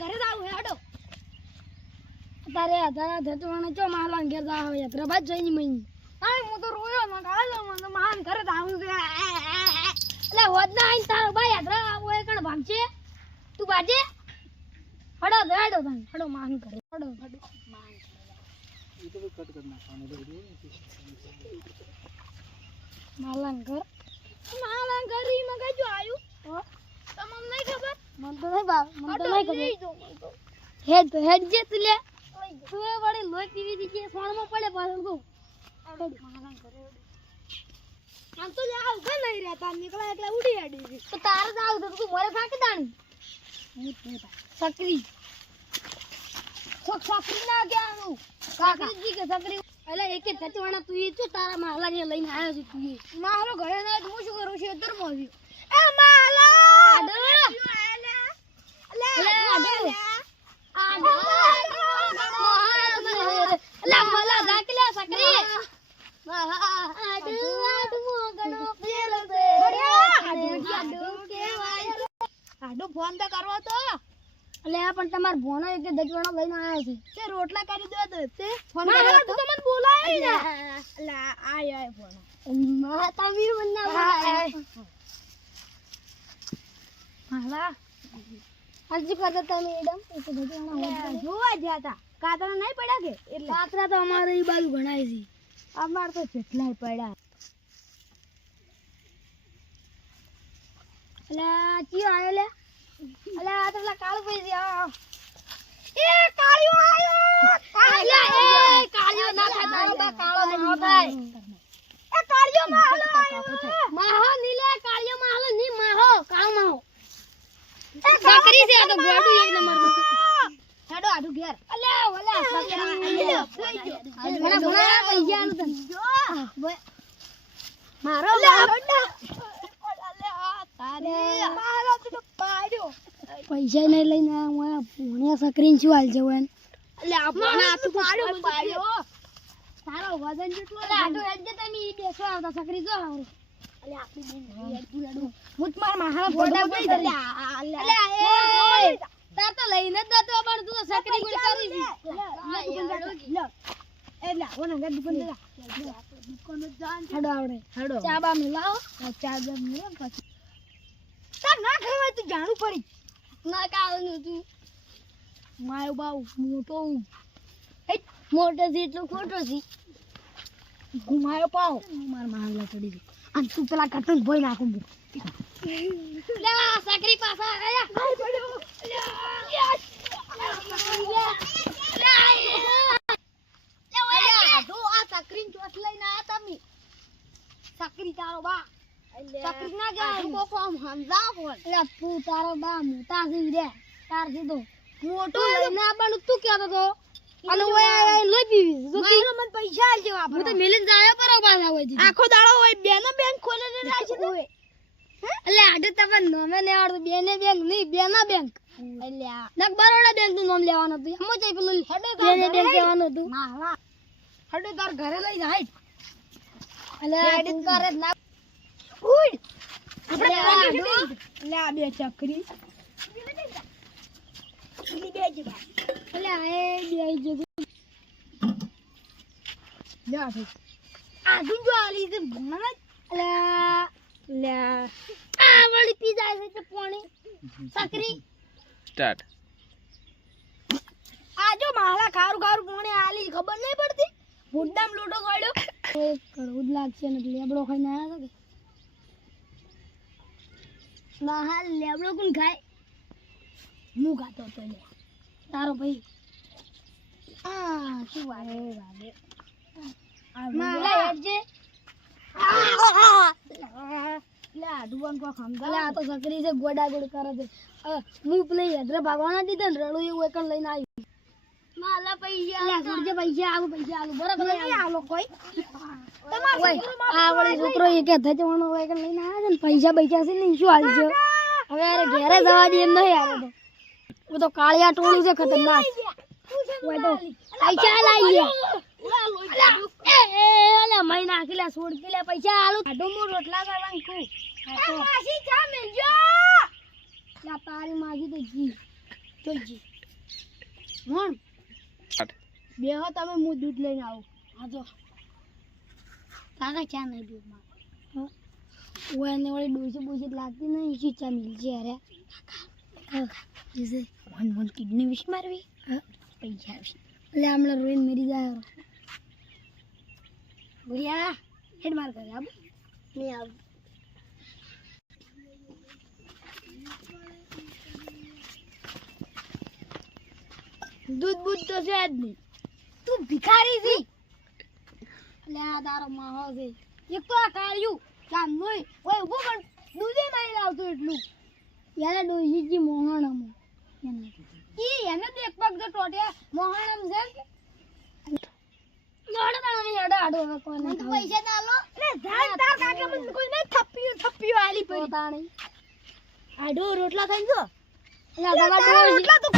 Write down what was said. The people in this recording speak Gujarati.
ઘરે જાવ હેડો તારે આધાર ધટવાને ચો માલા ઘેર જાવ યાત્રા બાદ જઈની મઈ આય હું તો રોયો ન ગાલો મને માન ઘરે જાવું છે એટલે હોદ ના આઈ તારો ભાઈ યાત્રા આવો એ કણ ભાગશે તું બાજે હડો હેડો તને હડો માન ઘરે હડો હડો માન એ તો કટ કરના ખાને દે માલા ઘર ઈ મગે જો આયું તમને નહીં ખબર મન તો નહીં બા મન તો નહીં ખબર હેડ જે તું લે તું એ વળી લોહી પીવી દીજે સોણમાં પડે પાછળ કો આમ તો જાવ કે નહીં રહેતા નીકળા એટલે ઉડી આડી તો તારે જાવ તો તું મોરે ફાકી દાણી સકરી સકરી ના ગયાનું સકરી કે સકરી એટલે એકે થચવાણા તું એ શું તારા માલા ને લઈને આવ્યો છે તું મારો ઘરે ના હું શું કરું છું ધર્મ આવ્યો એ માલા આડો ફોન તો કરવો તો એટલે પણ તમાર ભોનો એક દજવાણો લઈને આવ્યો છે તે રોટલા કરી દો તો તે ફોન કર્યો તો તમને બોલાય ને એટલે આય ફોન માતા વીર મન્ના બોલાય હાલા હજી કરતા તમે મેડમ એક દજવાણો જોવા જાતા કાતરા નહીં પડ્યા કે એટલે કાતરા તો અમારે ઈ બાજુ ભણાય છે અમાર તો જેટલાય પડ્યા એટલે ચિયો આયો લે અલે આ તો કાળો પૈસી આ એ કાળિયો આયો એ કાળિયો ના થાય બા કાળો ન થાય એ કાળિયો માહલો માહો નીલે કાળિયો માહલો ની માહો કાળ માહો એ બકરી છે આ તો ગોડું એક નંબર નું હેડો આડું ઘેર અલે ઓલા સકરા ઘણા ઘણા પૈસા આનું તન જો મારો તારે તો પાડ્યો પૈસા નહીં લઈને હું ભોણિયા સકરીને શું હાલ જવાનું એટલે આપણે આ તો પાડ્યો તારો વજન જેટલો આડો હેડ જે તમે બેસવા આવતા સકરી જો એટલે આપણી બેન હેડ તું હું માર મારા ફોટા પઈ દે એટલે તાર તો લઈને જ નતો પણ તું સકરી ગોળ કરી લે એટલે ઓને ગડ દુકાન દે દુકાન જાન હેડો આવડે હેડો ચા બા મિલાવો ચા બા મિલાવ પછી તા ના ખાવા તું જાણું પડી ના કાવાનું તું માયો બાવ મોટો એ મોટો છે એટલો ખોટો છે ઘુમાયો પાવ માર માલા ચડી ગઈ આમ તું પેલા કટન ભોઈ નાખું લે સકરી પાછા આયા ગઈ પડ્યો લે આ સકરી ચોટ લઈને આયા તમે સકરી તારો બા સકરી ના ગયા કો ફોર્મ હંજા ફોન એટલે તું તારો બા મોટા છે રે તાર સીધો મોટો લઈને આવવાનું તું કહેતો તો અને ઓય લઈ પીવી તો મારો મન પૈસા આલજો આપણે હું તો મેલન જાય પર પાછા હોય દીધી આખો દાડો હોય બેનો બેંક ખોલેને રાખી દો એટલે આડે તમે નોમે ને આડ બેને બેંક નહીં બેના બેંક એટલે નક બરોડા બેંક નું નામ લેવાનું હતું હમો ચાઈ પેલું બેને બેંક કહેવાનું હતું હા હડે તાર ઘરે લઈ જાય એટલે એડિટ કરે ના ઉડ આપણે લે આ બે ચકરી લી બે જ બા લે આ બે જ લે આ ગુંજો આલી છે ભણા લે આ વાળી પી જાય છે પાણી ચકરી સ્ટાર્ટ આ જો માલા ખારું ખારું પાણી આલી ખબર નહીં પડતી ભૂંડામ લોટો ગાડ્યો એ કડવું જ લાગશે ને લેબડો ખાઈને આયા છે ના હાલ લેબડો કોણ ખાય હું ખાતો તો લે તારો ભાઈ આ શું વારે વારે માલા હેડજે લે આડુવાન કો ખમદા લે આ તો સકરી છે ગોડા ગોડ કરે છે હું પેલી હેદરે ભગવાન દીધા ને રડું એવું એકન લઈને આવી માલા પૈસા લે સુરજે પૈસા આલુ બરાબર નહીં આલો કોઈ તમાર આ વળી છોકરો એ કે ધજવાનો હોય કે લઈને આવ્યા છે ને પૈસા છે ને શું હાલ છે હવે અરે ઘરે જવા દે એમ નહીં આવે તો તો કાળિયા ટોળું છે ખતરનાક ઓય તો પૈસા લાઈએ અલે મહિના કિલા છોડ કિલા પૈસા આલુ આડો મો રોટલા કરવાનું કુ માસી ચા મેલજો લા તારી માજી તો જી જોઈજી મોણ બે હો તમે હું દૂધ લઈને આવું હા જો કાકા ચા નહીં પીવું મારે वो એને વાળી ડોસી બોસી લાગતી નહીં શું ચા મિલશે અરે જैसे મન કિડની વિશ મારવી પૈસા આવશે એટલે આમલા રોઈને મરી જાય ભૈયા હેડ માર કરે આબ નહીં આવું दूध बूध तो से आज नहीं तू भिखारी थी ले आ तारो माहो से एक तो आ काळिયું કામ નોય ઓય ઉભો પણ દૂધે મારી લાવતો એટલું યાર ડોહીજી મોહણમ એને તો એક પગ તો ટોટ્યા મોહણમ છે લોડ તાણી આડો હવે કોને મને પૈસા દાલો એટલે જાન તાર કાકા મને કોઈ નહીં થપ્પીઓ આલી પડી તાણી આડો રોટલા ખાઈ જો એટલે તમાર રોટલા તો